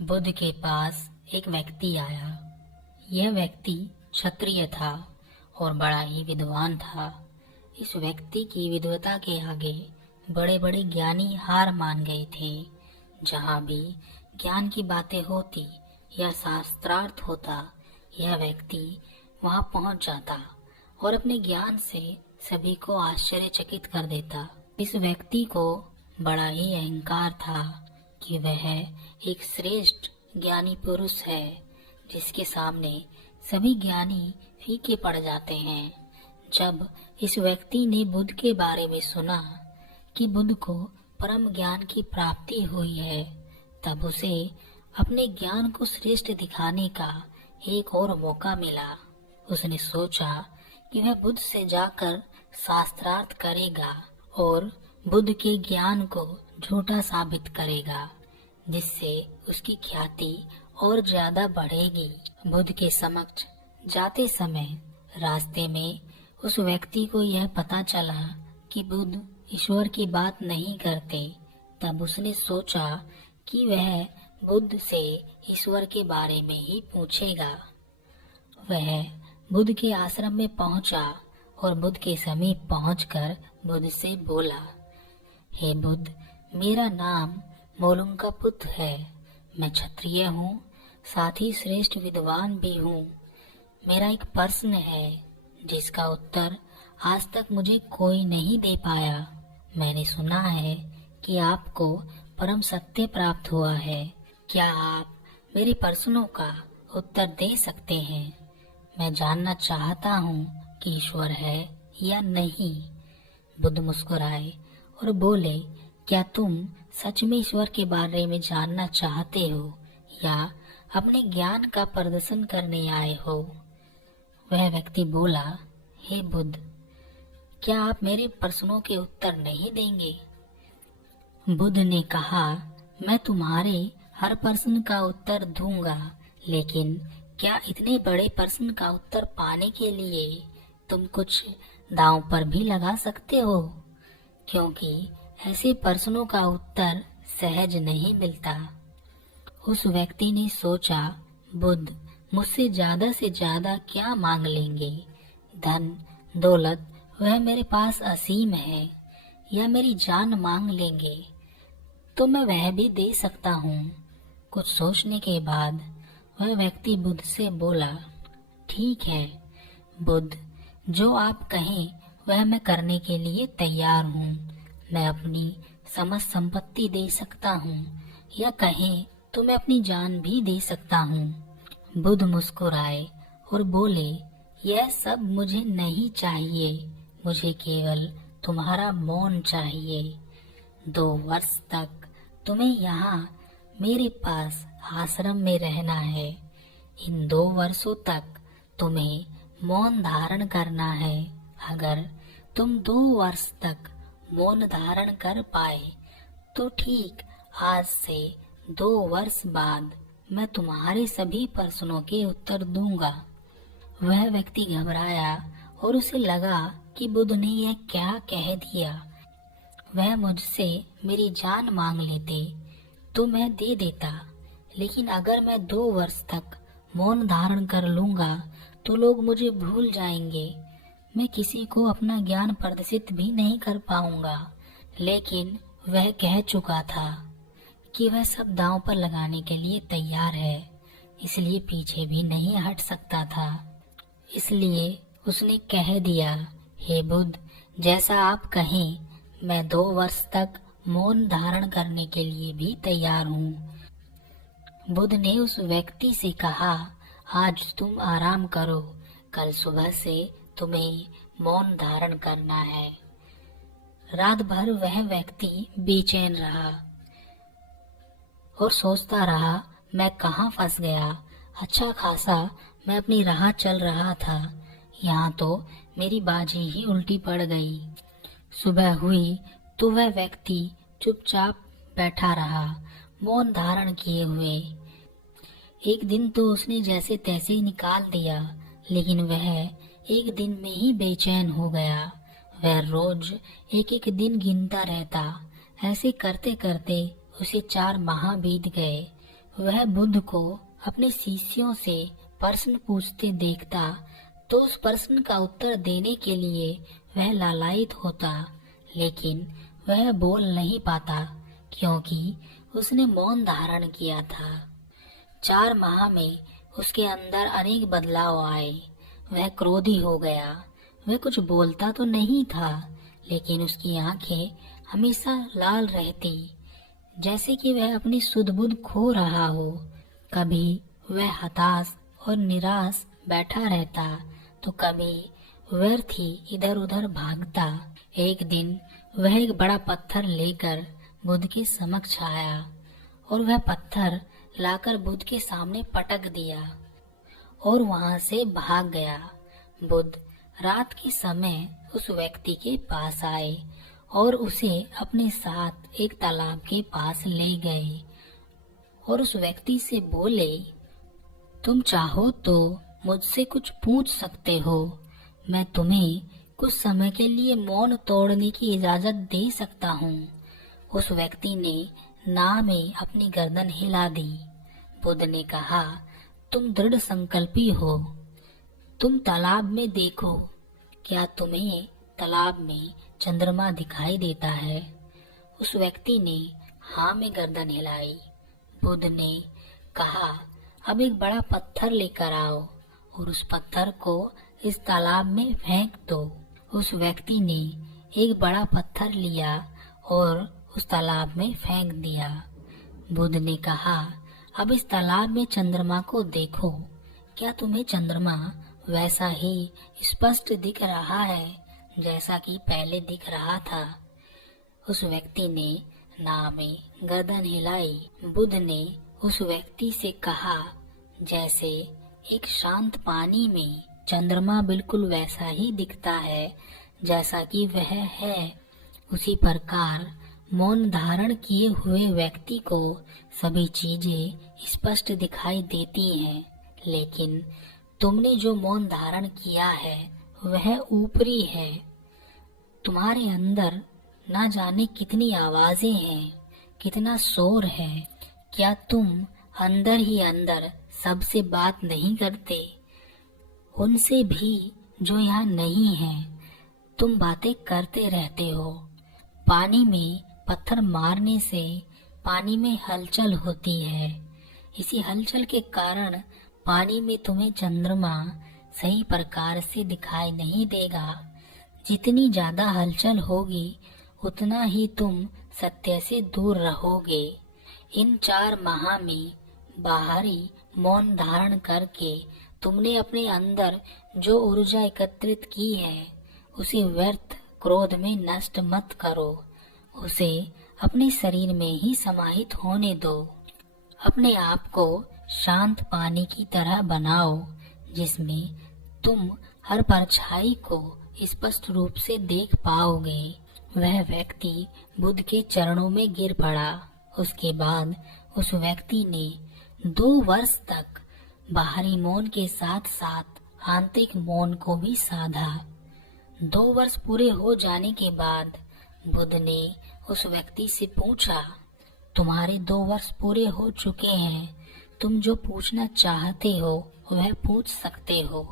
बुद्ध के पास एक व्यक्ति आया। यह व्यक्ति क्षत्रिय था और बड़ा ही विद्वान था। इस व्यक्ति की विद्वता के आगे बड़े बड़े ज्ञानी हार मान गए थे। जहाँ भी ज्ञान की बातें होती या शास्त्रार्थ होता, यह व्यक्ति वहाँ पहुँच जाता और अपने ज्ञान से सभी को आश्चर्यचकित कर देता। इस व्यक्ति को बड़ा ही अहंकार था कि वह एक श्रेष्ठ ज्ञानी पुरुष है, जिसके सामने सभी ज्ञानी फीके पड़ जाते हैं। जब इस व्यक्ति ने बुद्ध के बारे में सुना कि बुद्ध को परम ज्ञान की प्राप्ति हुई है, तब उसे अपने ज्ञान को श्रेष्ठ दिखाने का एक और मौका मिला। उसने सोचा कि वह बुद्ध से जाकर शास्त्रार्थ करेगा और बुद्ध के ज्ञान को झूठा साबित करेगा, जिससे उसकी ख्याति और ज्यादा बढ़ेगी। बुद्ध के समक्ष जाते समय रास्ते में उस व्यक्ति को यह पता चला कि बुद्ध ईश्वर की बात नहीं करते। तब उसने सोचा कि वह बुद्ध से ईश्वर के बारे में ही पूछेगा। वह बुद्ध के आश्रम में पहुंचा और बुद्ध के समीप पहुंचकर बुद्ध से बोला, हे बुद्ध, मेरा नाम मोलुंकापुत्र है। मैं क्षत्रिय हूँ, साथ ही श्रेष्ठ विद्वान भी हूँ। मेरा एक प्रश्न है जिसका उत्तर आज तक मुझे कोई नहीं दे पाया। मैंने सुना है कि आपको परम सत्य प्राप्त हुआ है। क्या आप मेरे प्रश्नों का उत्तर दे सकते हैं? मैं जानना चाहता हूँ कि ईश्वर है या नहीं। बुद्ध मुस्कुराए और बोले, क्या तुम सच में ईश्वर के बारे में जानना चाहते हो या अपने ज्ञान का प्रदर्शन करने आए हो? वह व्यक्ति बोला, हे बुद्ध, क्या आप मेरे प्रश्नों के उत्तर नहीं देंगे? बुद्ध ने कहा, मैं तुम्हारे हर प्रश्न का उत्तर दूंगा, लेकिन क्या इतने बड़े प्रश्न का उत्तर पाने के लिए तुम कुछ दांव पर भी लगा सकते हो? क्योंकि ऐसे प्रश्नों का उत्तर सहज नहीं मिलता। उस व्यक्ति ने सोचा, बुद्ध मुझसे ज्यादा से ज्यादा क्या मांग लेंगे? धन दौलत वह मेरे पास असीम है, या मेरी जान मांग लेंगे तो मैं वह भी दे सकता हूँ। कुछ सोचने के बाद वह व्यक्ति बुद्ध से बोला, ठीक है बुद्ध, जो आप कहें वह मैं करने के लिए तैयार हूँ। मैं अपनी समस्त संपत्ति दे सकता हूँ, या कहें तो मैं अपनी जान भी दे सकता हूँ। बुद्ध मुस्कुराए और बोले, यह सब मुझे नहीं चाहिए, मुझे केवल तुम्हारा मौन चाहिए। 2 वर्ष तक तुम्हें यहाँ मेरे पास आश्रम में रहना है। इन 2 वर्षों तक तुम्हें मौन धारण करना है। अगर तुम 2 वर्ष तक मौन धारण कर पाए तो ठीक आज से 2 वर्ष बाद मैं तुम्हारे सभी प्रश्नों के उत्तर दूंगा। वह व्यक्ति घबराया और उसे लगा कि बुद्ध ने यह क्या कह दिया। वह मुझसे मेरी जान मांग लेते तो मैं दे देता, लेकिन अगर मैं 2 वर्ष तक मौन धारण कर लूंगा तो लोग मुझे भूल जाएंगे। मैं किसी को अपना ज्ञान प्रदर्शित भी नहीं कर पाऊंगा। लेकिन वह कह चुका था कि वह सब दांव पर लगाने के लिए तैयार है, इसलिए पीछे भी नहीं हट सकता था। इसलिए उसने कह दिया, हे बुद्ध, जैसा आप कहें, मैं 2 वर्ष तक मौन धारण करने के लिए भी तैयार हूँ। बुद्ध ने उस व्यक्ति से कहा, आज तुम आराम करो, कल सुबह से तुम्हें मौन धारण करना है। रात भर वह व्यक्ति बेचैन रहा और सोचता रहा, मैं कहाँ फंस गया। अच्छा खासा मैं अपनी राह चल रहा था, यहाँ तो मेरी बाजी ही उल्टी पड़ गई। सुबह हुई तो वह व्यक्ति चुपचाप बैठा रहा, मौन धारण किए हुए। एक दिन तो उसने जैसे तैसे निकाल दिया, लेकिन वह एक दिन में ही बेचैन हो गया। वह रोज एक एक दिन गिनता रहता। ऐसे करते करते उसे 4 माह बीत गए। वह बुद्ध को अपने शिष्यों से प्रश्न पूछते देखता तो उस प्रश्न का उत्तर देने के लिए वह लालायित होता, लेकिन वह बोल नहीं पाता क्योंकि उसने मौन धारण किया था। 4 माह में उसके अंदर अनेक बदलाव आए। वह क्रोधी हो गया। वह कुछ बोलता तो नहीं था, लेकिन उसकी आंखें हमेशा लाल रहती, जैसे कि वह अपनी सुध बुध खो रहा हो। कभी वह हताश और निराश बैठा रहता तो कभी व्यर्थ ही इधर उधर भागता। एक दिन वह एक बड़ा पत्थर लेकर बुद्ध के समक्ष आया और वह पत्थर लाकर बुद्ध के सामने पटक दिया और वहां से भाग गया। बुद्ध रात के समय उस व्यक्ति के पास आए और उसे अपने साथ एक तालाब के पास ले गए और उस व्यक्ति से बोले, तुम चाहो तो मुझसे कुछ पूछ सकते हो। मैं तुम्हें कुछ समय के लिए मौन तोड़ने की इजाजत दे सकता हूँ। उस व्यक्ति ने ना में अपनी गर्दन हिला दी। बुद्ध ने कहा, तुम दृढ़ संकल्पी हो। तुम तालाब में देखो, क्या तुम्हें तालाब में चंद्रमा दिखाई देता है? उस व्यक्ति ने हाँ में गर्दन हिलाई। बुद्ध ने कहा, अब एक बड़ा पत्थर लेकर आओ और उस पत्थर को इस तालाब में फेंक दो। उस व्यक्ति ने एक बड़ा पत्थर लिया और उस तालाब में फेंक दिया। बुद्ध ने कहा, अब इस तालाब में चंद्रमा को देखो, क्या तुम्हें चंद्रमा वैसा ही स्पष्ट दिख रहा है जैसा कि पहले दिख रहा था? उस व्यक्ति ने ना में गर्दन हिलाई। बुद्ध ने उस व्यक्ति से कहा, जैसे एक शांत पानी में चंद्रमा बिल्कुल वैसा ही दिखता है जैसा कि वह है, उसी प्रकार मौन धारण किए हुए व्यक्ति को सभी चीजें स्पष्ट दिखाई देती हैं, लेकिन तुमने जो मौन धारण किया है वह ऊपरी है। तुम्हारे अंदर ना जाने कितनी आवाजें हैं, कितना शोर है। क्या तुम अंदर ही अंदर सबसे बात नहीं करते? उनसे भी जो यहाँ नहीं है तुम बातें करते रहते हो। पानी में पत्थर मारने से पानी में हलचल होती है। इसी हलचल के कारण पानी में तुम्हें चंद्रमा सही प्रकार से दिखाई नहीं देगा। जितनी ज्यादा हलचल होगी उतना ही तुम सत्य से दूर रहोगे। इन 4 माह में बाहरी मौन धारण करके तुमने अपने अंदर जो ऊर्जा एकत्रित की है उसे व्यर्थ क्रोध में नष्ट मत करो। उसे अपने शरीर में ही समाहित होने दो। अपने आप को शांत पानी की तरह बनाओ जिसमें तुम हर परछाई को स्पष्ट रूप से देख पाओगे। वह व्यक्ति बुद्ध के चरणों में गिर पड़ा। उसके बाद उस व्यक्ति ने 2 वर्ष तक बाहरी मौन के साथ साथ आंतरिक मौन को भी साधा। 2 वर्ष पूरे हो जाने के बाद बुद्ध ने उस व्यक्ति से पूछा, तुम्हारे 2 वर्ष पूरे हो चुके हैं, तुम जो पूछना चाहते हो वह पूछ सकते हो।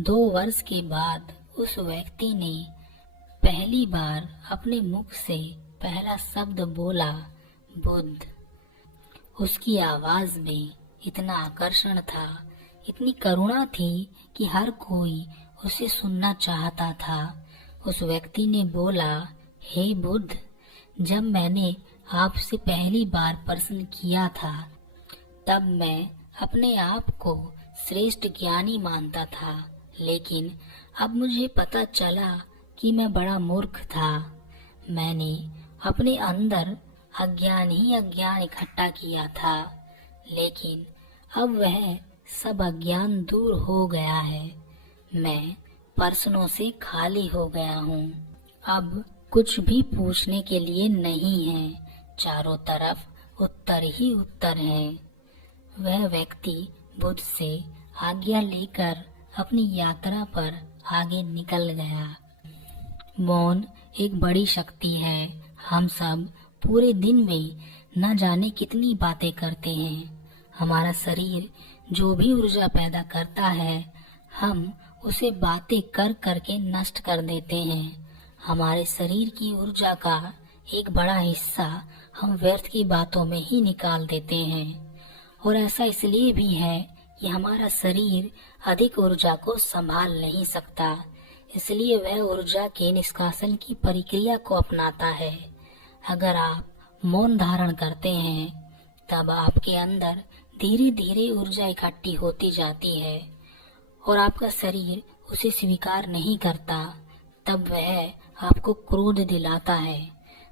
2 वर्ष के बाद उस व्यक्ति ने पहली बार अपने मुख से पहला शब्द बोला, बुद्ध। उसकी आवाज में इतना आकर्षण था, इतनी करुणा थी कि हर कोई उसे सुनना चाहता था। उस व्यक्ति ने बोला, हे बुद्ध, जब मैंने आपसे पहली बार प्रश्न किया था तब मैं अपने आप को श्रेष्ठ ज्ञानी मानता था, लेकिन अब मुझे पता चला कि मैं बड़ा मूर्ख था। मैंने अपने अंदर अज्ञान ही अज्ञान इकट्ठा किया था, लेकिन अब वह सब अज्ञान दूर हो गया है। मैं प्रश्नों से खाली हो गया हूँ। अब कुछ भी पूछने के लिए नहीं है। चारों तरफ उत्तर ही उत्तर है। वह व्यक्ति बुद्ध से आज्ञा लेकर अपनी यात्रा पर आगे निकल गया। मौन एक बड़ी शक्ति है। हम सब पूरे दिन में न जाने कितनी बातें करते हैं, हमारा शरीर जो भी ऊर्जा पैदा करता है, हम उसे बातें कर करके नष्ट कर देते हैं। हमारे शरीर की ऊर्जा का एक बड़ा हिस्सा हम व्यर्थ की बातों में ही निकाल देते हैं। और ऐसा इसलिए भी है कि हमारा शरीर अधिक ऊर्जा को संभाल नहीं सकता, इसलिए वह ऊर्जा के निष्कासन की प्रक्रिया को अपनाता है। अगर आप मौन धारण करते हैं, तब आपके अंदर धीरे धीरे ऊर्जा इकट्ठी होती जाती है और आपका शरीर उसे स्वीकार नहीं करता। तब वह आपको क्रोध दिलाता है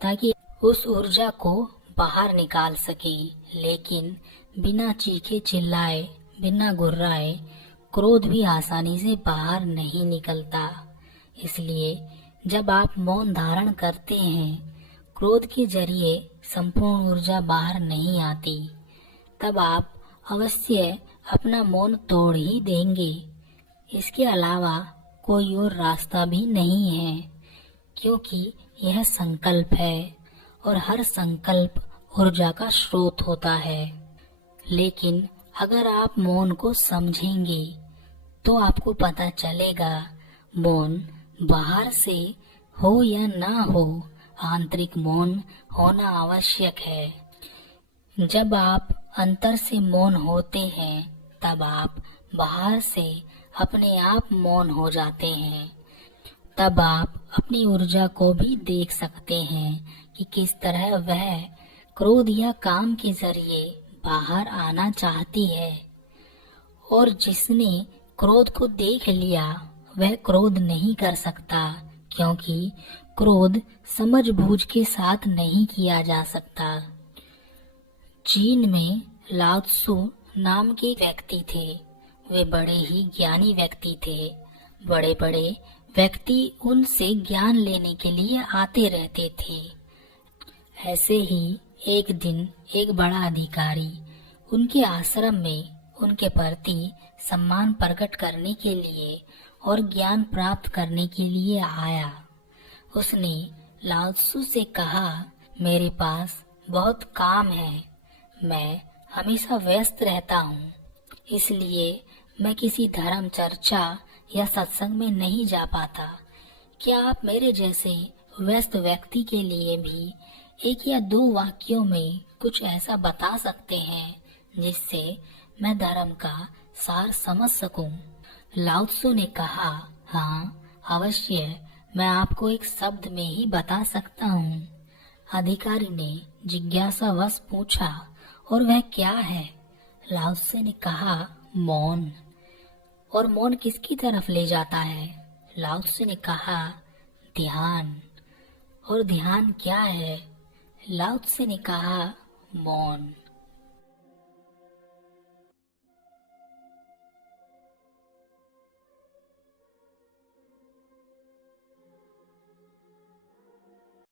ताकि उस ऊर्जा को बाहर निकाल सके, लेकिन बिना चीखे चिल्लाए, बिना गुर्राए क्रोध भी आसानी से बाहर नहीं निकलता। इसलिए जब आप मौन धारण करते हैं, क्रोध के जरिए संपूर्ण ऊर्जा बाहर नहीं आती, तब आप अवश्य अपना मौन तोड़ ही देंगे। इसके अलावा कोई और रास्ता भी नहीं है, क्योंकि यह संकल्प है और हर संकल्प ऊर्जा का स्रोत होता है। लेकिन अगर आप मौन को समझेंगे तो आपको पता चलेगा मौन बाहर से हो या ना हो, आंतरिक मौन होना आवश्यक है। जब आप अंतर से मौन होते हैं, तब आप बाहर से अपने आप मौन हो जाते हैं। तब आप अपनी ऊर्जा को भी देख सकते हैं कि किस तरह वह क्रोध या काम के जरिए बाहर आना चाहती है। और जिसने क्रोध को देख लिया वह क्रोध नहीं कर सकता, क्योंकि क्रोध समझबूझ के साथ नहीं किया जा सकता। चीन में लाओ त्सु नाम के व्यक्ति थे। वे बड़े ही ज्ञानी व्यक्ति थे। बड़े बड़े व्यक्ति उनसे ज्ञान लेने के लिए आते रहते थे। ऐसे ही एक दिन एक बड़ा अधिकारी उनके आश्रम में उनके प्रति सम्मान प्रकट करने के लिए और ज्ञान प्राप्त करने के लिए आया। उसने लाओ त्सु से कहा, मेरे पास बहुत काम है, मैं हमेशा व्यस्त रहता हूँ, इसलिए मैं किसी धर्म चर्चा या सत्संग में नहीं जा पाता। क्या आप मेरे जैसे व्यस्त व्यक्ति के लिए भी एक या दो वाक्यों में कुछ ऐसा बता सकते हैं जिससे मैं धर्म का सार समझ सकूं? लाओ त्सु ने कहा, हाँ अवश्य, मैं आपको एक शब्द में ही बता सकता हूँ। अधिकारी ने जिज्ञासावश पूछा, और वह क्या है? लाओ त्सु ने कहा, मौन। और मौन किसकी तरफ ले जाता है? लाओ त्सु ने कहा, ध्यान। और ध्यान क्या है? लाओ त्सु ने कहा, मौन।